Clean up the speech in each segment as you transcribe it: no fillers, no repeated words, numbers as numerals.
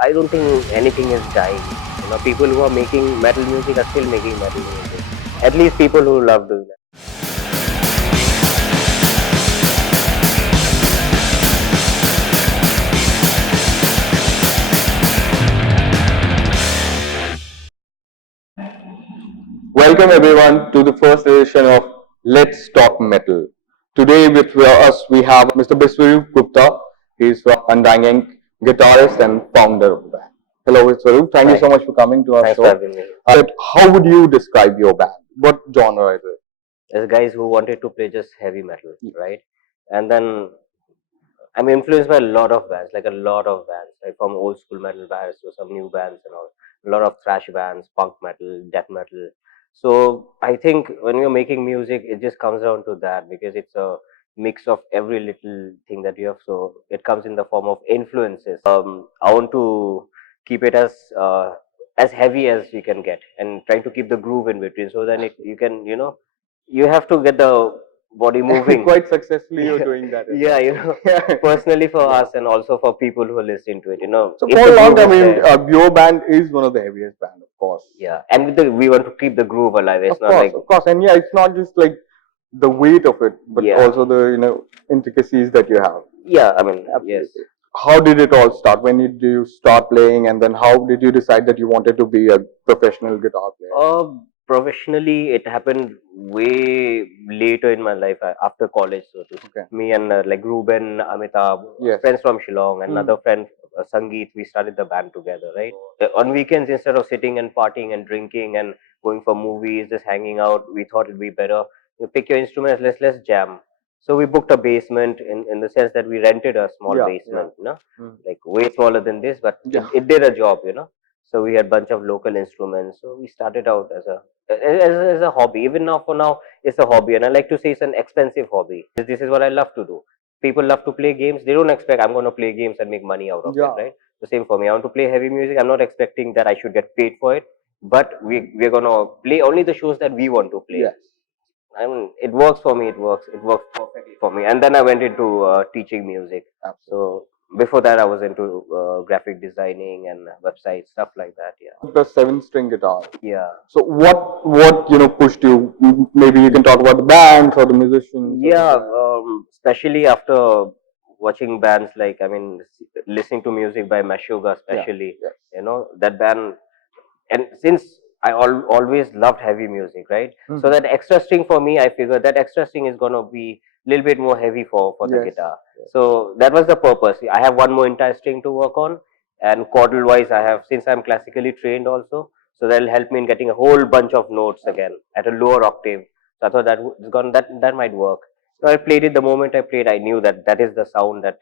I don't think anything is dying. People who are making metal music are still making metal music. At least people who love doing that. Welcome everyone to the first edition of Let's Talk Metal. Today with us we have Mr. Biswarup Gupta. He is from Undying Inc, guitarist and founder of the band. Hello Biswarup, thank you Hi. so much for coming to our Thanks for show. having me. How would you describe your band? What genre is it? There's guys who wanted to play just heavy metal, right? And then I'm influenced by a lot of bands, like a lot of bands, like from old school metal bands to some new bands and all. A lot of thrash bands, punk metal, death metal. So I think when you're making music, it just comes down to that because it's a mix of every little thing that you have. So it comes in the form of influences. I want to keep it as heavy as you can get, and trying to keep the groove in between, so then you can, you have to get the body moving. Quite successfully you're doing that. Yeah, personally for us and also for people who are listening to it, So if for the a long groove time, is there. your band is one of the heaviest band, of course. Yeah, and we want to keep the groove alive. It's not like, Of course, and yeah, it's not just like the weight of it, but yeah, also the intricacies that you have. yeah. I mean, yes. How did it all start? When did you start playing, and then how did you decide that you wanted to be a professional guitar player? Professionally, it happened way later in my life, after college. So to Okay. me and like Ruben, Amitabh, Yes. friends from Shillong, and another friend, Sangeet, we started the band together, right? On weekends, instead of sitting and partying and drinking and going for movies, just hanging out, we thought it'd be better. You pick your instruments, let's jam. So we booked a basement in the sense that we rented a small basement, like way smaller than this, but it did a job, So we had bunch of local instruments. So we started out as a hobby. Even now, for now, it's a hobby, and I like to say it's an expensive hobby. This is what I love to do. People love to play games. They don't expect I'm going to play games and make money out of it, right? The same for me. I want to play heavy music. I'm not expecting that I should get paid for it, but we're going to play only the shows that we want to play. Yes. I mean, it works for me. It works. It works perfectly for me. And then I went into teaching music. So before that, I was into graphic designing and websites, stuff like that. Yeah. The seven-string guitar. Yeah. So what pushed you? Maybe you can talk about the bands or the musicians. Yeah. Especially after watching bands like, I mean, listening to music by Meshuggah, especially, Yes. That band. And since I always loved heavy music, right? So that extra string for me, I figured that extra string is gonna be a little bit more heavy for the guitar. So that was the purpose. I have one more entire string to work on, and chordal wise, I have, since I'm classically trained also, so that'll help me in getting a whole bunch of notes again at a lower octave. So I thought that might work. So I played it. The moment I played, I knew that that is the sound that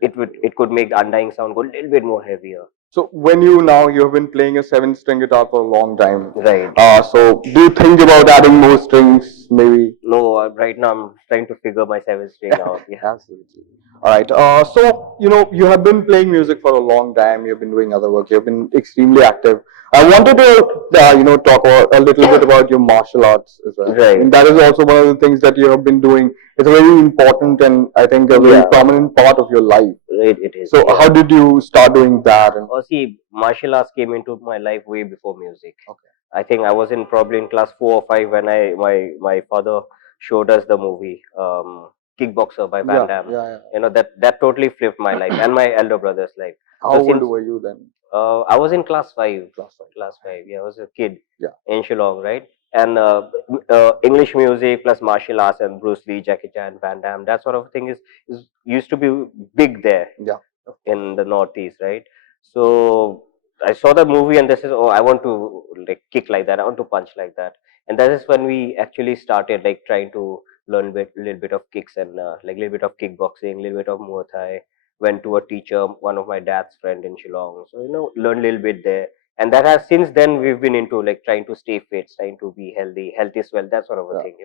it could make the Undying sound go a little bit more heavier. So when you have been playing a seven-string guitar for a long time, Right. So do you think about adding more strings, maybe? No, right now I'm trying to figure my seventh string out. Yeah. Absolutely. All right. So you have been playing music for a long time. You've been doing other work. You've been extremely active. I wanted to talk a little bit about your martial arts as well. Right. And that is also one of the things that you have been doing. It's a very important and I think a very prominent part of your life. Right, it is. So how did you start doing that? And See, martial arts came into my life way before music. Okay. I think I was in probably in class 4 or 5 when my father showed us the movie Kickboxer by Van Damme. That totally flipped my life and my elder brother's life. How old were you then? I was in class 5. Class 5. Yeah, I was a kid. Yeah. In Shillong, right? And English music plus martial arts and Bruce Lee, Jackie Chan, Van Damme, that sort of thing is used to be big there. Yeah. In the Northeast, right? So I saw the movie and this is, oh, I want to like kick like that. I want to punch like that. And that is when we actually started like trying to learn little bit of kicks and like little bit of kickboxing, little bit of Muay Thai. Went to a teacher, one of my dad's friend in Shillong. So learn a little bit there. And that has since then we've been into like trying to stay fit, trying to be healthy, health is well, that sort of a thing.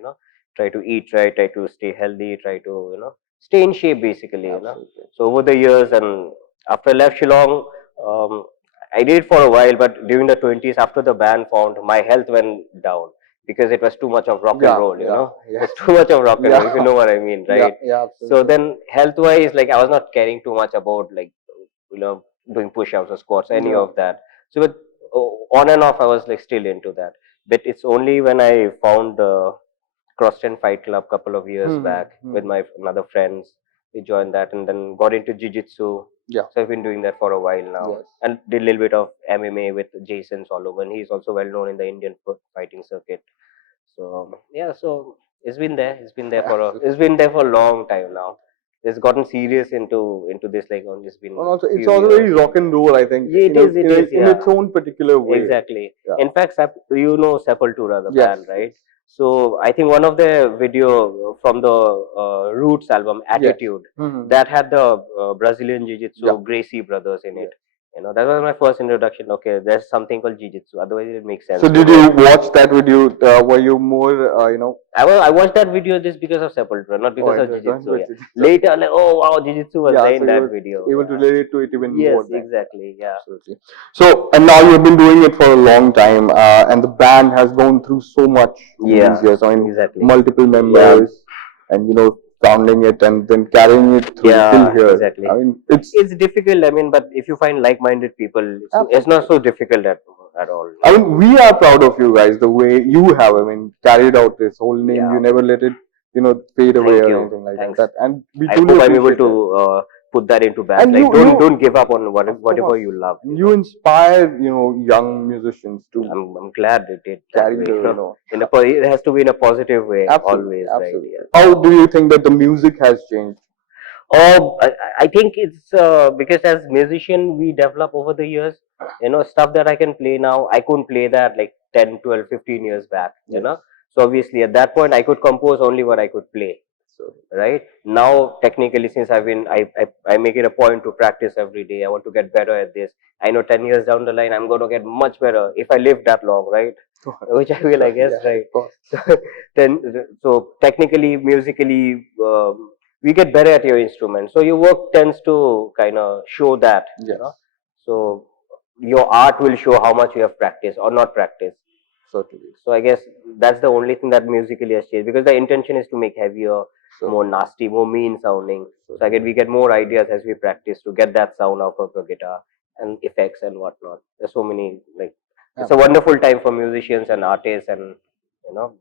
Try to eat right, try to stay healthy, try to stay in shape basically. So over the years and after I left Shillong, I did it for a while, but during the 20s, after the band formed, my health went down because it was too much of rock and roll, It's too much of rock and roll, if you know what I mean, right? So then health wise, like I was not caring too much about like, doing push-ups or squats, any of that. So but on and off, I was like still into that. But it's only when I found CrossFit Fight Club couple of years back with my another friends. We joined that and then got into jiu-jitsu. Yeah. So I've been doing that for a while now, Yes. and did a little bit of MMA with Jason Solomon. He's also well known in the Indian fighting circuit. So yeah, so it's been there. It's been there for a. It's been there for a long time now. It's gotten serious into this like on. It's been And also, it's few also years. very rock and roll, I think, Yeah, it is. It is. in Yeah. its own particular way. Exactly. Yeah. In fact, you know Sepultura, the Yes. band, right? So I think one of the video from the Roots album, Yes. Attitude, that had the Brazilian Jiu-Jitsu Yeah. Gracie brothers in it. You know, that was my first introduction. Okay, there's something called Jiu-Jitsu. Otherwise, it makes sense. So did you watch that video? Were you more, I watched that video just because of Sepultura, not because of Jiu-Jitsu. Yeah. Jiu-Jitsu. Later, like, oh wow, Jiu-Jitsu was Yeah, there so in you that were video. able to relate to it even Yes, more. Then. exactly. Yeah. Absolutely. So, and now you've been doing it for a long time, and the band has gone through so much in Yeah, these years. I mean, exactly. multiple members, and founding it and then carrying it through till here. Exactly. I mean, It's difficult. I mean, but if you find like-minded people, it's not so difficult at all. I mean, we are proud of you guys the way you have. I mean, carried out this whole name. Yeah. You never let it, fade away Thank or you. anything like Thanks. that. And we I truly hope I'm able appreciate to that. put that into bands. And Like, you- don't give up on Of whatever course. you love. You inspire, young musicians to I'm glad it did that carry way. the, it has to be in a positive way always, absolutely. right? Yeah. How do you think that the music has changed? Oh, I think it's because as musician we develop over the years. You know, stuff that I can play now, I couldn't play that like 10, 12, 15 years back. You Yes. know, so obviously at that point I could compose only what I could play. So, Right now, technically, since I make it a point to practice every day. I want to get better at this. I know 10 years down the line I'm going to get much better if I live that long, right? Which I will, I guess, yeah, right? of course. So so technically, musically, we get better at your instrument. So your work tends to kind of show that. Yes. So your art will show how much you have practiced or not practiced. Certainly. So I guess that's the only thing that musically has changed because the intention is to make heavier, more nasty, more mean sounding. So again, we get more ideas as we practice to get that sound out of the guitar and effects and whatnot. There's so many it's a wonderful time for musicians and artists and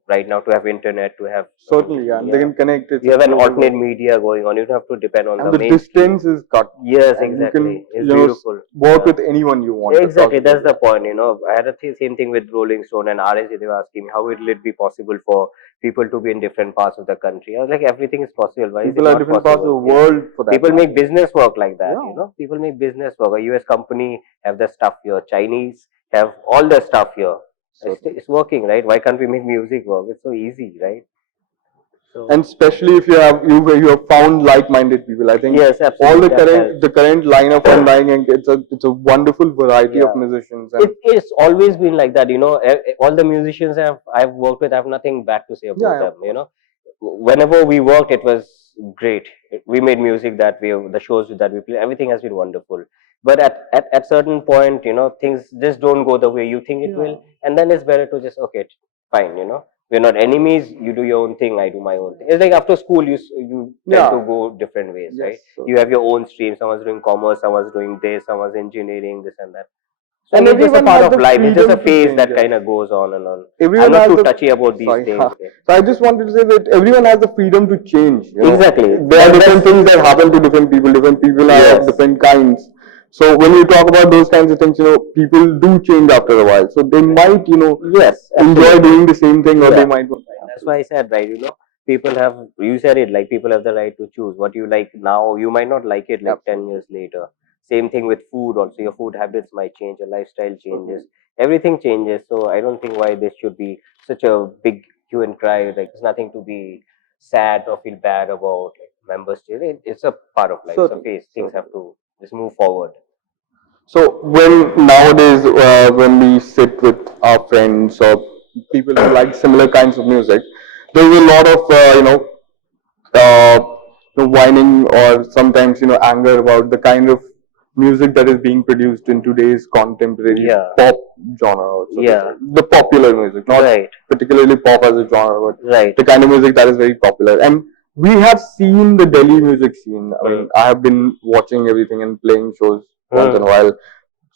right now to have internet, to have Certainly, yeah. They can connect it. you have an alternate media going on. You don't have to depend on and the the mainstream. distance is cut. Yes, And exactly. You It's can, beautiful. work with anyone you want. Exactly, that's the point. I had the same thing with Rolling Stone and RSG. They were asking me how will it be possible for people to be in different parts of the country. I was like, everything is possible. Why People is it are not different possible? parts of the world for that. People make business work like that. Yeah. People make business work. A US company have their stuff here. Chinese have all their stuff here. It's working, right? Why can't we make music work? It's so easy, right? So, and especially if you have found like-minded people, I think yes, absolutely, all that the current line of Undying Inc, it's a wonderful variety of musicians. And it's always been like that. All the musicians I've worked with, I have nothing bad to say about them. Whenever we worked, it was great. We made music that way, the shows that we play, everything has been wonderful. But at certain point, things just don't go the way you think it will, and then it's better to just okay, fine. We're not enemies. You do your own thing. I do my own thing. It's like after school, you tend to go different ways, right? You have your own stream. Someone's doing commerce, someone's doing this, someone's engineering, this and that. So and it's just a part of life. It's just a phase that kind of goes on and on. Everyone I'm not too touchy about these things. So I just wanted to say that everyone has the freedom to change. Exactly. There are different things that happen to different people. Different people are of different kinds. So when you talk about those kinds of things, people do change after a while. So they might, enjoy doing the same thing, or they might. That's why I said, right, people have, you said it, like people have the right to choose. What you like now, you might not like it like 10 years later. Same thing with food also. Your food habits might change, your lifestyle changes. Everything changes. So I don't think why this should be such a big hue and cry. Like there's nothing to be sad or feel bad about. Like members change. It's a part of life. It's a phase. Things have to just move forward. So nowadays when we sit with our friends or people who like similar kinds of music, there's a lot of whining or sometimes anger about the kind of music that is being produced in today's contemporary pop genre. Also. The popular music, not particularly pop as a genre, but the kind of music that is very popular. And we have seen the Delhi music scene. I mean, I have been watching everything and playing shows once in a Hmm. while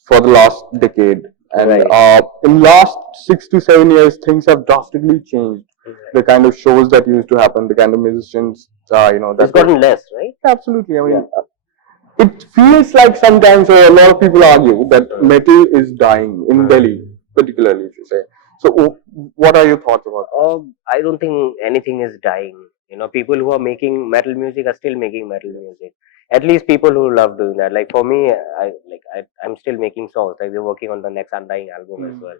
for the last decade. And Right. in last 6 to 7 years, things have drastically changed. Right. The kind of shows that used to happen, the kind of musicians, It's that were gotten less, right? absolutely. I Yeah. mean, it feels like sometimes, or a lot of people argue that Hmm. metal is dying in Hmm. Delhi, particularly, if you say. So, what are your thoughts about I don't think anything is dying. You know, people who are making metal music are still making metal music. At least people who love doing that. Like for me, I'm still making songs. Like we're working on the next Undying album as that? well.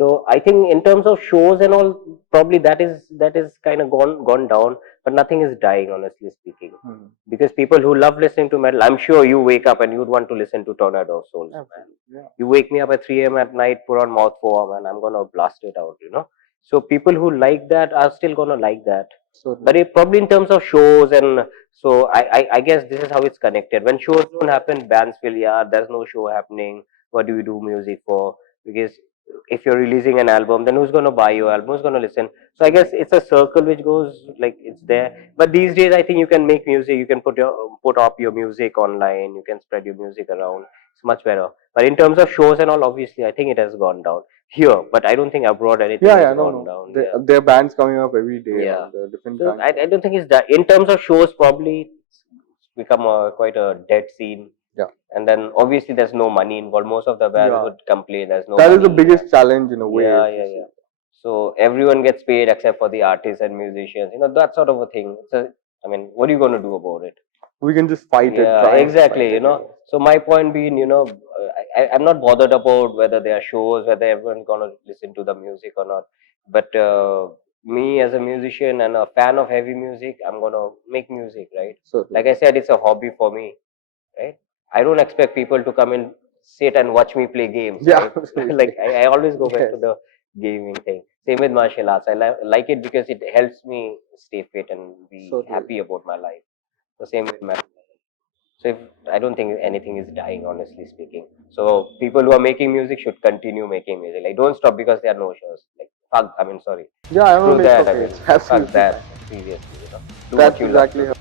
So I think in terms of shows and all, probably that is kind of gone down. But nothing is dying, honestly speaking. Hmm. Because people who love listening to metal, I'm sure you wake up and you'd want to listen to Tornado of Souls, man. Absolutely. Yeah. You wake me up at 3 a.m. at night, put on mouth foam, and I'm gonna blast it out. You know. So people who like that are still gonna like that. But Certainly. it probably in terms of shows and so I guess this is how it's connected. When shows don't happen, bands feel yeah, there's no show happening. What do we do music for? Because if you're releasing an album, then who's gonna buy your album? Who's gonna listen? So I guess it's a circle which goes like it's there. But these days, I think you can make music. You can put up your music online. You can spread your music around. It's much better. But in terms of shows and all, obviously, I think it has gone down here. But I don't think abroad anything Yeah, has yeah, no, gone no. down. There, Yeah, there are bands coming up every day yeah. and different So kinds I of. don't think it's that. In terms of shows, probably it's become quite a dead scene. Yeah. And then obviously there's no money involved. Most of the bands Yeah. would complain there's no That is the money. biggest challenge in a way, Yeah, if you yeah, see. yeah. So everyone gets paid except for the artists and musicians. You know that sort of a thing. I mean, what are you going to do about it? We can just fight it, Yeah, try and fight exactly. You it, know, so my point being, I'm not bothered about whether there are shows, whether everyone's gonna listen to the music or not. But me as a musician and a fan of heavy music, I'm gonna make music, right? Certainly. Like I said, it's a hobby for me, right? I don't expect people to come and sit and watch me play games, Yeah, right? absolutely. Like I always go back Yes, to the gaming thing. Same with martial arts. I like it because it helps me stay fit and be certainly. happy about my life. The same with metal. So if, I don't think anything is dying, honestly speaking. So people who are making music should continue making music. Like don't stop because there are no shows. Like fuck, I mean sorry. Yeah, I Screw mean, it's that, I okay. mean It's fuck absolutely that. fine. Seriously, do what That's you love to exactly do. how.